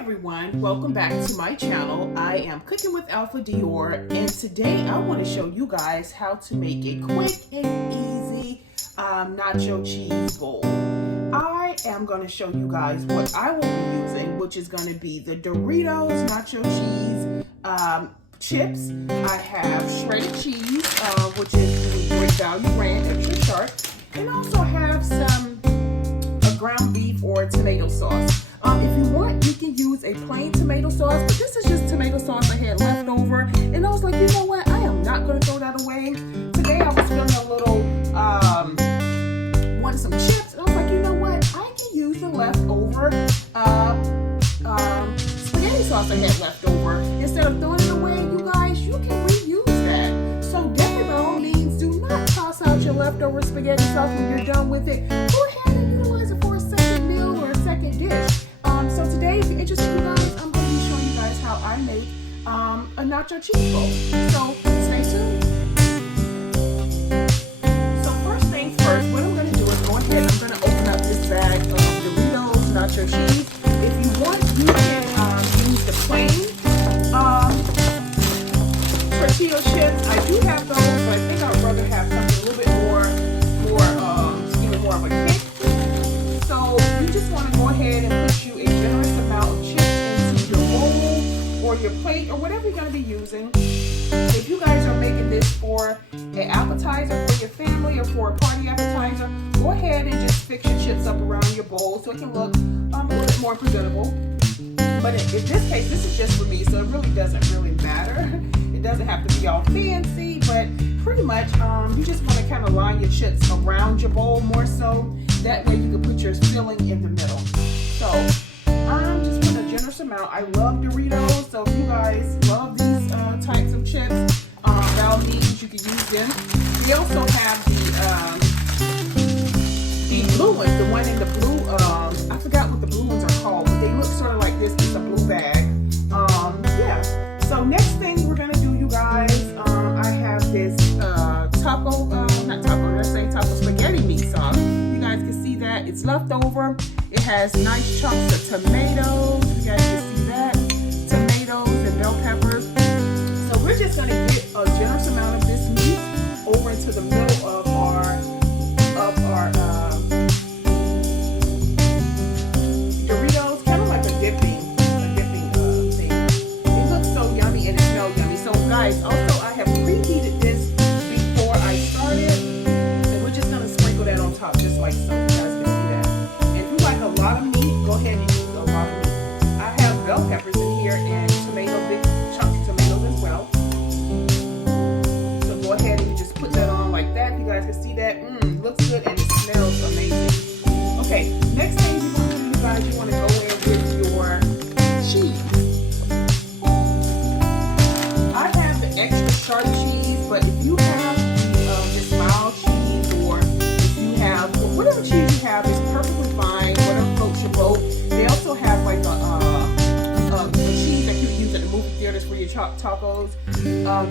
everyone, welcome back to my channel. I am Cooking with Alpha Dior, and today I want to show you guys how to make a quick and easy nacho cheese bowl. I am going to show you guys what I will be using, which is going to be the Doritos nacho cheese chips. I have shredded cheese, which is Great Value brand, extra sharp, and also have some ground beef or tomato sauce. If you want, you can use a plain tomato sauce, but this is just tomato sauce I had left over, and I was like, you know what, I am not going to throw that away. Today I was feeling a little, wanted some chips, and I was like, you know what, I can use the leftover spaghetti sauce I had left over. Instead of throwing it away, you guys, you can reuse that. So definitely by all means, do not toss out your leftover spaghetti sauce when you're done with it. Go ahead and utilize it for a second meal or a second dish. So today, if you're interested, you guys, I'm going to be showing you guys how I make a nacho cheese bowl. So stay tuned. So first things first, what I'm going to do is go ahead and I'm going to open up this bag of Doritos nacho cheese. If you want, you can use the plain tortilla chips. I do have those, but I think I'd rather have something a little bit more of a kick. So you just want to go ahead and put you a generous amount of chips into your bowl or your plate or whatever you're going to be using. If you guys are making this for an appetizer for your family or for a party appetizer, go ahead and just fix your chips up around your bowl so it can look a little bit more presentable. But in this case, this is just for me, so it really doesn't matter. It doesn't have to be all fancy, but pretty much you just want to kind of line your chips around your bowl more so. That way you can put your filling in the middle. So I'm just putting a generous amount. I love Doritos, so if you guys love these types of chips, by all means you can use them. We also have the blue ones, the one in the blue. I forgot what the blue ones are called, but they look sort of like this. It's a blue bag. Yeah. So next thing we're gonna do, you guys, I have this taco spaghetti meat sauce. You guys can see that it's left over. It has nice chunks of tomatoes. You guys can see that. Tomatoes and bell peppers. So we're just gonna get a generous amount of this meat over into the middle of our Doritos, kind of like a dipping thing. It looks so yummy and it smells yummy. So guys, also I have preheated this before I started, and we're just gonna sprinkle that on top just like so. You guys can see that. And if you like a lot of meat, go ahead and use a lot of meat. I have bell peppers in here and big chunks of tomatoes as well. So go ahead and just put that on like that. You guys can see that. Looks good and it smells amazing. Okay, next thing you want to do, you guys, you want to go in with your cheese. I have the extra sharp cheese, but if you have this mild cheese, or if you have whatever cheese you have is perfectly fine. Whatever floats your boat. They also have like a cheese that you can use at the movie theaters for your tacos,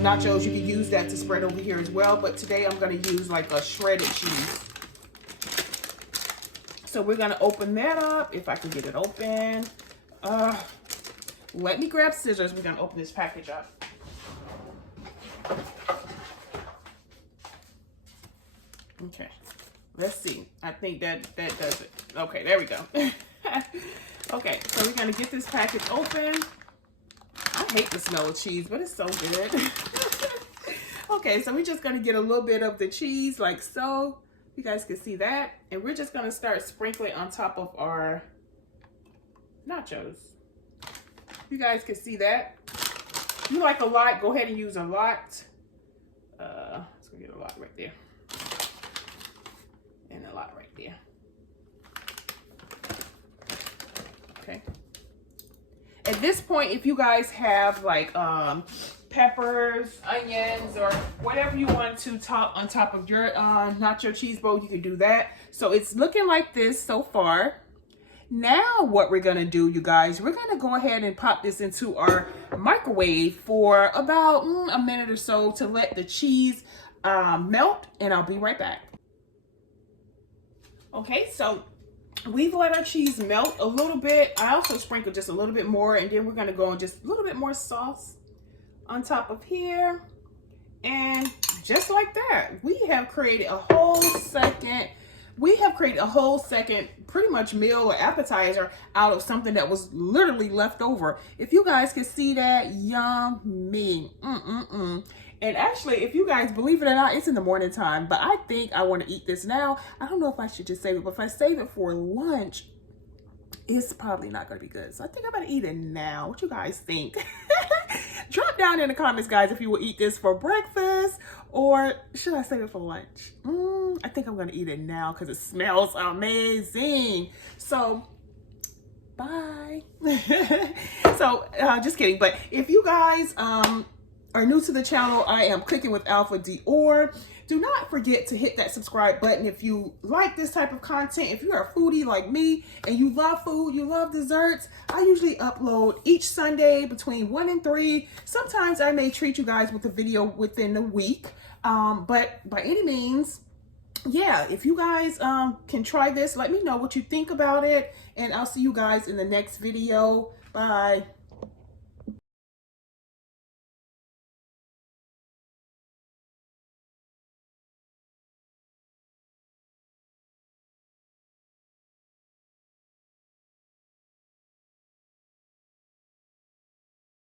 nachos. You can use that to spread over here as well. But today I'm going to use like a shredded cheese. So we're going to open that up. If I can get it open. Let me grab scissors. We're going to open this package up. Okay. Let's see. I think that does it. Okay, there we go. Okay, so we're going to get this package open. I hate the smell of cheese, but it's so good. Okay, so we're just going to get a little bit of the cheese like so. You guys can see that. And we're just going to start sprinkling on top of our nachos. You guys can see that. If you like a lot, go ahead and use a lot. Let's go get a lot right there. And a lot right there. Okay. At this point, if you guys have like peppers, onions, or whatever you want to top on top of your nacho cheese bowl, you can do that. So it's looking like this so far. Now what we're gonna do, you guys, we're gonna go ahead and pop this into our microwave for about a minute or so to let the cheese melt, and I'll be right back. Okay, so we've let our cheese melt a little bit. I also sprinkled just a little bit more, and then we're gonna go and just a little bit more sauce on top of here. And just like that, we have created a whole second pretty much meal or appetizer out of something that was literally left over. If you guys can see that, yummy. And actually, if you guys believe it or not, it's in the morning time, but I think I want to eat this now. I don't know if I should just save it, but if I save it for lunch, it's probably not going to be good. So I think I'm going to eat it now. What you guys think? Drop down in the comments, guys, if you will eat this for breakfast or should I save it for lunch? I think I'm going to eat it now because it smells amazing. So bye. So just kidding. But if you guys are new to the channel, I am Cooking with Alpha Dior. Do not forget to hit that subscribe button if you like this type of content. If you're a foodie like me and you love food, you love desserts, I usually upload each Sunday between 1 and 3. Sometimes I may treat you guys with a video within a week. But by any means, yeah, if you guys can try this, let me know what you think about it. And I'll see you guys in the next video. Bye.